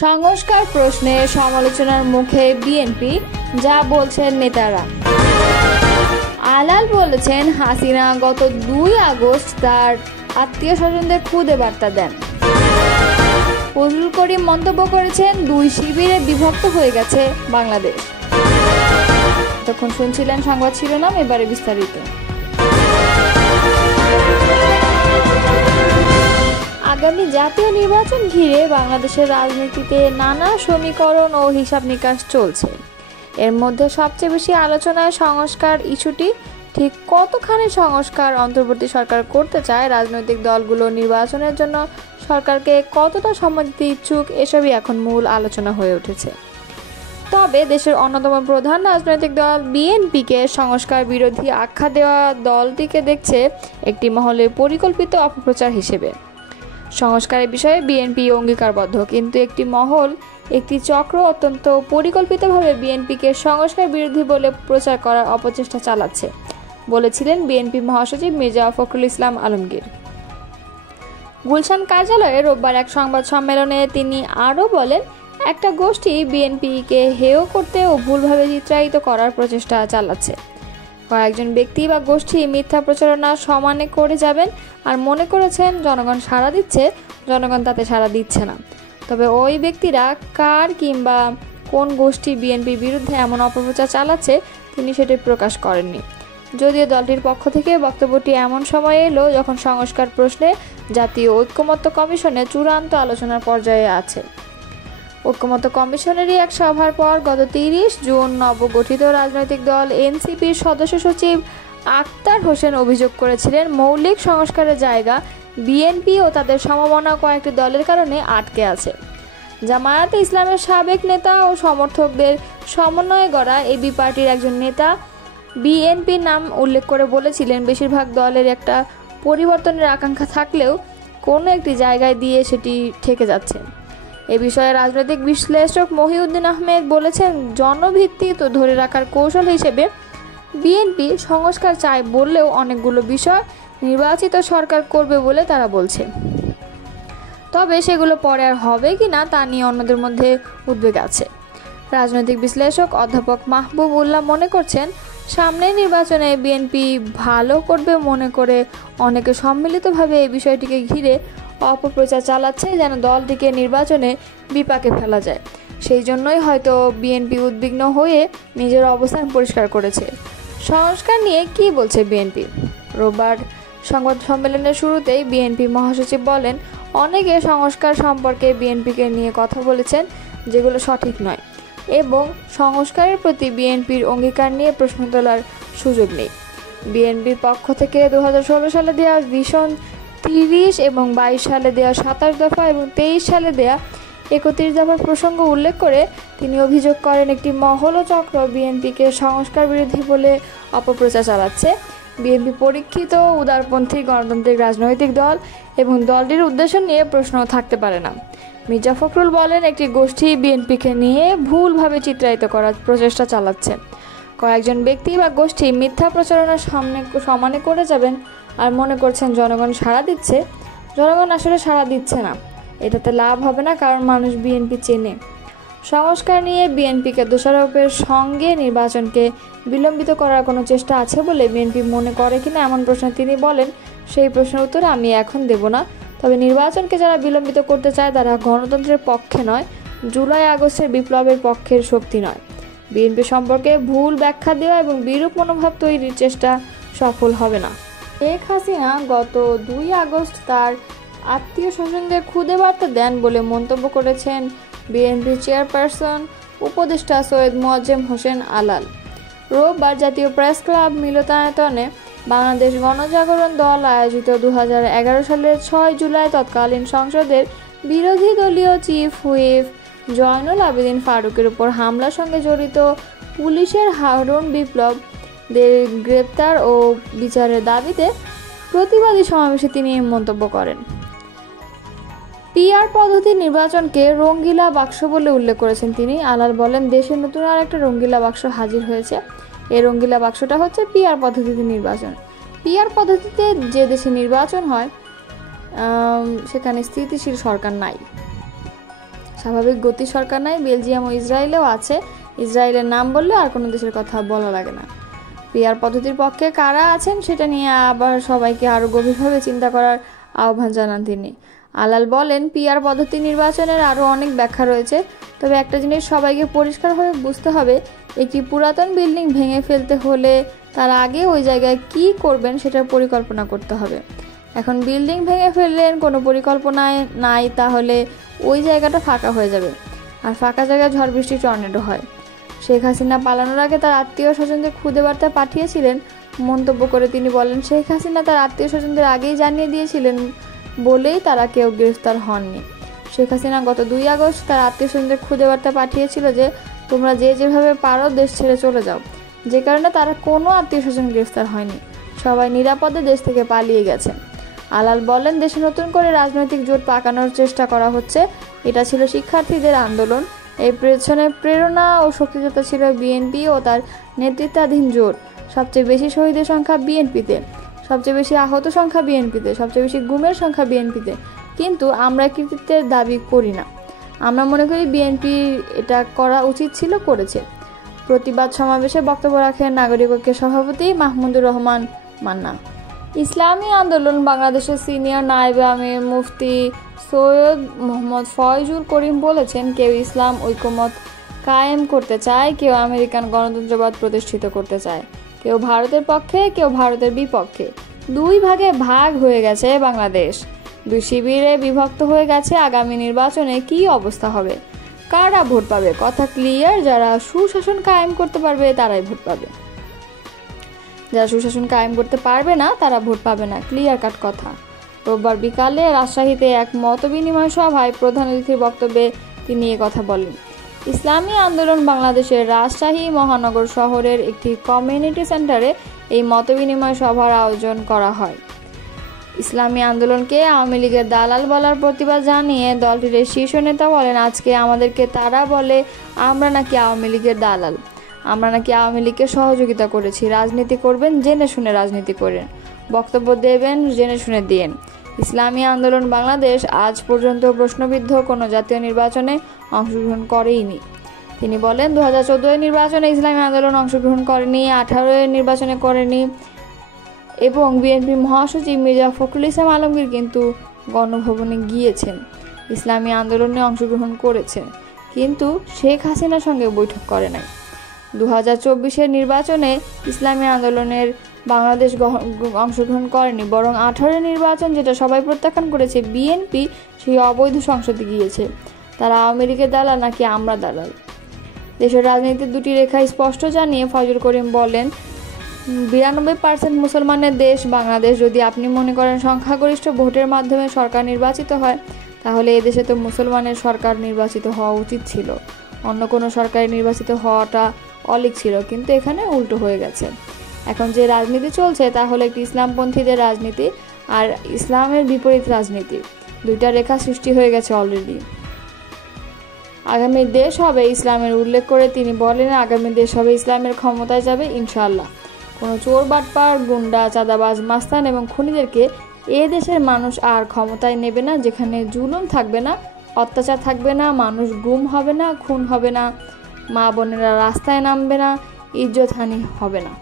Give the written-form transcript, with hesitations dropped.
সংস্কার প্রশ্নে সমালোচনার মুখে বিএনপি, যা বলছেন নেতারা। আলাল বলেছেন, হাসিনা গত 2 আগস্ট তার আত্মীয় স্বজনদের খুদে বার্তা দেন। ফজলুল করিম মন্তব্য করেছেন, 2 শিবিরে বিভক্ত হয়ে গেছে বাংলাদেশ। তখন শুনছিলেন সংবাদ শিরোনাম, এবারে বিস্তারিত। আগামী জাতীয় নির্বাচন ঘিরে বাংলাদেশের রাজনীতিতে নানা সমীকরণ ও হিসাব নিকাশ চলছে। এর মধ্যে সবচেয়ে বেশি আলোচনায় সংস্কার ইস্যুটি। ঠিক কতখানি সংস্কার অন্তর্বর্তী সরকার করতে চায়, রাজনৈতিক দলগুলো নির্বাচনের জন্য সরকারকে কতটা সময় দিতে ইচ্ছুক, এসবই এখন মূল আলোচনা হয়ে উঠেছে। তবে দেশের অন্যতম প্রধান রাজনৈতিক দল বিএনপিকে সংস্কার বিরোধী আখ্যা দেওয়া দলটিকে দেখছে একটি মহলের পরিকল্পিত অপপ্রচার হিসেবে। সংস্কারের বিষয়ে বিএনপি অঙ্গীকারবদ্ধ, কিন্তু একটি মহল, একটি চক্র অত্যন্ত পরিকল্পিতভাবে বিএনপিকে সংস্কার বিরোধী বলে প্রচার করার অপচেষ্টা চালাচ্ছে, বলেছিলেন বিএনপি মহাসচিব মির্জা ফখরুল ইসলাম আলমগীর। গুলশান কার্যালয়ে রোববার এক সংবাদ সম্মেলনে তিনি আরও বলেন, একটা গোষ্ঠী বিএনপিকে হেয় করতে ও ভুলভাবে চিত্রায়িত করার প্রচেষ্টা চালাচ্ছে। কয়েকজন ব্যক্তি বা গোষ্ঠী মিথ্যা প্রচারণা সমানে করে যাবেন আর মনে করেছেন জনগণ সাড়া দিচ্ছে, জনগণ তাতে সাড়া দিচ্ছে না। তবে ওই ব্যক্তিরা কার কিংবা কোন গোষ্ঠী বিএনপির বিরুদ্ধে এমন অপপ্রচার চালাচ্ছে তিনি সেটি প্রকাশ করেননি। যদিও দলটির পক্ষ থেকে বক্তব্যটি এমন সময়ে এলো যখন সংস্কার প্রশ্নে জাতীয় ঐক্যমত্য কমিশনে চূড়ান্ত আলোচনার পর্যায়ে আছে। ঐক্যমত্য কমিশনেরই এক সভার পর গত 30 জুন নবগঠিত রাজনৈতিক দল এনসিপির সদস্য সচিব আক্তার হোসেন অভিযোগ করেছিলেন, মৌলিক সংস্কারের জায়গা বিএনপি ও তাদের সমমনা কয়েকটি দলের কারণে আটকে আছে। জামায়াতে ইসলামের সাবেক নেতা ও সমর্থকদের সমন্বয়ে গড়া এবি পার্টির একজন নেতা বিএনপির নাম উল্লেখ করে বলেছিলেন, বেশিরভাগ দলের একটা পরিবর্তনের আকাঙ্ক্ষা থাকলেও কোনো একটি জায়গায় দিয়ে সেটি ঠেকে যাচ্ছে। এ বিষয়ে রাজনৈতিক বিশ্লেষক মহিউদ্দিন আহমেদ বলেছেন, জনভিত্তি তো ধরে রাখার কৌশল হিসেবে বিএনপি সংস্কার চায় বললেও অনেকগুলো বিষয় নির্বাচিত সরকার করবে বলে তারা বলছে। তবে সেগুলো পরে আর হবে কিনা তা নিয়ে অন্যদের মধ্যে উদ্বেগ আছে। রাজনৈতিক বিশ্লেষক অধ্যাপক মাহবুব উল্লাহ মনে করছেন, সামনের নির্বাচনে বিএনপি ভালো করবে মনে করে অনেকে সম্মিলিতভাবে এই বিষয়টিকে ঘিরে অপপ্রচার চালাচ্ছে যেন দলটিকে নির্বাচনে বিপাকে ফেলা যায়। সেই জন্যই হয়তো বিএনপি উদ্বিগ্ন হয়ে নিজের অবস্থান পরিষ্কার করেছে। সংস্কার নিয়ে কি বলছে বিএনপি? রোববার সংবাদ সম্মেলনের শুরুতেই বিএনপি মহাসচিব বলেন, অনেকে সংস্কার সম্পর্কে বিএনপিকে নিয়ে কথা বলেছেন যেগুলো সঠিক নয় এবং সংস্কারের প্রতি বিএনপির অঙ্গীকার নিয়ে প্রশ্ন তোলার সুযোগ নেই। বিএনপির পক্ষ থেকে 2016 সালে দেওয়া ভিশন 30 এবং 22 সালে দেওয়া 27 দফা এবং 23 সালে দেওয়া 31 দফার প্রসঙ্গ উল্লেখ করে তিনি অভিযোগ করেন, একটি মহল ও চক্র বিএনপিকে সংস্কার বিরোধী বলে অপপ্রচার চালাচ্ছে। বিএনপি পরীক্ষিত উদারপন্থী গণতান্ত্রিক রাজনৈতিক দল এবং দলটির উদ্দেশ্য নিয়ে প্রশ্ন থাকতে পারে না। মির্জা ফখরুল বলেন, একটি গোষ্ঠী বিএনপিকে নিয়ে ভুলভাবে চিত্রায়িত করার প্রচেষ্টা চালাচ্ছে। কয়েকজন ব্যক্তি বা গোষ্ঠী মিথ্যা প্রচারণার সমানে করে যাবেন আর মনে করছেন জনগণ সাড়া দিচ্ছে, জনগণ আসলে সাড়া দিচ্ছে না। এটাতে লাভ হবে না, কারণ মানুষ বিএনপি চেনে। সংস্কার নিয়ে বিএনপিকে দোষারোপের সঙ্গে নির্বাচনকে বিলম্বিত করার কোনো চেষ্টা আছে বলে বিএনপি মনে করে কিনা এমন প্রশ্নে তিনি বলেন, সেই প্রশ্নের উত্তর আমি এখন দেব না। তবে নির্বাচনকে যারা বিলম্বিত করতে চায় তারা গণতন্ত্রের পক্ষে নয়, জুলাই আগস্টের বিপ্লবের পক্ষের শক্তি নয়। বিএনপি সম্পর্কে ভুল ব্যাখ্যা দেওয়া এবং বিরূপ মনোভাব তৈরির চেষ্টা সফল হবে না। শেখ হাসিনা গত 2 আগস্ট তার আত্মীয় স্বজনদের খুদে বার্তা দেন বলে মন্তব্য করেছেন বিএনপি চেয়ারপারসন উপদেষ্টা সৈয়দ মোয়াজ্জেম হোসেন আলাল। রোববার জাতীয় প্রেস ক্লাব মিলনায়তনে বাংলাদেশ গণজাগরণ দল আয়োজিত 2011 সালের 6 জুলাই তৎকালীন সংসদের বিরোধী দলীয় চিফ হুইপ জয়নুল আবেদিন ফারুকের উপর হামলার সঙ্গে জড়িত পুলিশের হারুন বিপ্লবদের গ্রেপ্তার ও বিচারের দাবিতে প্রতিবাদী সমাবেশে তিনি মন্তব্য করেন। পিআর পদ্ধতির নির্বাচনকে রঙ্গিলা বাক্স বলে উল্লেখ করেছেন তিনি। আলাল বলেন, দেশে নতুন আর একটা রঙ্গিলা বাক্স হাজির হয়েছে। এই রঙ্গিলা বাক্সটা হচ্ছে পিআর পদ্ধতিতে নির্বাচন। পিআর পদ্ধতিতে যে দেশে নির্বাচন হয় সেখানে স্থিতিশীল সরকার নাই, স্বাভাবিক গতি সরকার নাই, বেলজিয়াম ও ইসরায়েলেও আছে। ইসরায়েলের নাম বললে আর কোনো দেশের কথা বলা লাগে না। পিআর পদ্ধতির পক্ষে কারা আছেন সেটা নিয়ে আবার সবাইকে আরও গভীরভাবে চিন্তা করার আহ্বান জানান তিনি। আলাল বলেন, পিআর পদ্ধতি নির্বাচনের আরও অনেক ব্যাখ্যা রয়েছে, তবে একটা জিনিস সবাইকে পরিষ্কারভাবে বুঝতে হবে, একটি পুরাতন বিল্ডিং ভেঙে ফেলতে হলে তার আগে ওই জায়গায় কি করবেন সেটার পরিকল্পনা করতে হবে। এখন বিল্ডিং ভেঙে ফেললেন, কোনো পরিকল্পনায় নাই, তাহলে ওই জায়গাটা ফাঁকা হয়ে যাবে। আর ফাঁকা জায়গায় ঝড় বৃষ্টি টর্নেডো হয়। শেখ হাসিনা পালানোর আগে তার আত্মীয় স্বজনদের খুদে বার্তা পাঠিয়েছিলেন মন্তব্য করে তিনি বলেন, শেখ হাসিনা তার আত্মীয় স্বজনদের আগেই জানিয়ে দিয়েছিলেন বলেই তারা কেউ গ্রেফতার হননি। শেখ হাসিনা গত 2 আগস্ট তার আত্মীয় স্বজনদের খুদে বার্তা পাঠিয়েছিল যে তোমরা যে যেভাবে পারো দেশ ছেড়ে চলে যাও, যে কারণে তারা কোনো আত্মীয় স্বজন গ্রেফতার হয়নি, সবাই নিরাপদে দেশ থেকে পালিয়ে গেছেন। আলাল বলেন, দেশে নতুন করে রাজনৈতিক জোট পাকানোর চেষ্টা করা হচ্ছে। এটা ছিল শিক্ষার্থীদের আন্দোলন, এই পেছনে প্রেরণা ও শক্তিদাতা ছিল বিএনপি ও তার নেতৃত্বাধীন জোট। সবচেয়ে বেশি শহীদের সংখ্যা বিএনপিতে, সবচেয়ে বেশি আহত সংখ্যা বিএনপিতে, সবচেয়ে বেশি গুমের সংখ্যা বিএনপিতে। কিন্তু আমরা কৃতিত্বের দাবি করি না। আমরা মনে করি বিএনপি এটা করা উচিত ছিল, করেছে। প্রতিবাদ সমাবেশে বক্তব্য রাখেন নাগরিক ঐক্যের সভাপতি মাহমুদুর রহমান মান্না। ইসলামী আন্দোলন বাংলাদেশের সিনিয়র নায়েবে আমির মুফতি সৈয়দ মোহাম্মদ ফয়জুল করিম বলেছেন, কেউ ইসলাম ঐকমত কায়েম করতে চায়, কেউ আমেরিকান গণতন্ত্রবাদ প্রতিষ্ঠিত করতে চায়, কেউ ভারতের পক্ষে, কেউ ভারতের বিপক্ষে। 2 ভাগে ভাগ হয়ে গেছে বাংলাদেশ, 2 শিবিরে বিভক্ত হয়ে গেছে। আগামী নির্বাচনে কি অবস্থা হবে, কারা ভোট পাবে, কথা ক্লিয়ার। যারা সুশাসন কায়েম করতে পারবে তারাই ভোট পাবে, যারা সুশাসন কায়েম করতে পারবে না তারা ভোট পাবে না, ক্লিয়ার কাট কথা। রোববার বিকালে রাজশাহীতে এক মতবিনিময় সভায় প্রধান অতিথির বক্তব্যে তিনি কথা বলেন। ইসলামী আন্দোলন বাংলাদেশের রাজশাহী মহানগর শহরের একটি কমিউনিটি সেন্টারে এই মতবিনিময় সভার আয়োজন করা হয়। ইসলামী আন্দোলনকে আওয়ামী লীগের দালাল বলার প্রতিবাদ জানিয়ে দলটির শীর্ষ নেতা বলেন, আজকে আমাদেরকে তারা বলে আমরা নাকি আওয়ামী লীগের দালাল, আমরা নাকি আওয়ামী লীগকে সহযোগিতা করেছি। রাজনীতি করবেন জেনে শুনে রাজনীতি করেন, বক্তব্য দেবেন জেনে শুনে দিয়েন। ইসলামী আন্দোলন বাংলাদেশ আজ পর্যন্ত প্রশ্নবিদ্ধ কোনো জাতীয় নির্বাচনে অংশগ্রহণ করেইনি। তিনি বলেন, 2014 নির্বাচনে ইসলামী আন্দোলন অংশগ্রহণ করেনি, 18 নির্বাচনে করেনি এবং বিএনপির মহাসচিব মির্জা ফখরুল ইসলাম আলমগীর কিন্তু গণভবনে গিয়েছেন, ইসলামী আন্দোলনে অংশগ্রহণ করেছেন, কিন্তু শেখ হাসিনার সঙ্গে বৈঠক করে নাই। 2024 নির্বাচনে ইসলামী আন্দোলনের বাংলাদেশ অংশগ্রহণ করেনি, বরং 18 নির্বাচন যেটা সবাই প্রত্যাখ্যান করেছে বিএনপি, সেই অবৈধ সংসদে গিয়েছে। তারা আওয়ামী লীগের দালাল নাকি আমরা দালাল? দেশের রাজনীতির 2টি রেখা স্পষ্ট জানিয়ে ফয়জুল করিম বলেন, 92% মুসলমানের দেশ বাংলাদেশ। যদি আপনি মনে করেন সংখ্যাগরিষ্ঠ ভোটের মাধ্যমে সরকার নির্বাচিত হয়, তাহলে এদেশে তো মুসলমানের সরকার নির্বাচিত হওয়া উচিত ছিল, অন্য কোনো সরকারের নির্বাচিত হওয়াটা অলীক ছিল, কিন্তু এখানে উল্টো হয়ে গেছে। এখন যে রাজনীতি চলছে তা হলো একটি ইসলামপন্থীদের রাজনীতি আর ইসলামের বিপরীত রাজনীতি, 2টা রেখা সৃষ্টি হয়ে গেছে অলরেডি। আগামী দেশ হবে ইসলামের উল্লেখ করে তিনি বলেন, আগামী দেশ হবে ইসলামের ক্ষমতায় যাবে ইনশাআল্লাহ। কোনো চোর বাটপার গুন্ডা চাঁদাবাজ মাস্তান এবং খুনিদেরকে এ দেশের মানুষ আর ক্ষমতায় নেবে না, যেখানে জুলুম থাকবে না, অত্যাচার থাকবে না, মানুষ গুম হবে না, খুন হবে না, মা বোনেরা রাস্তায় নামবে না, ইজ্জতহানি হবে না।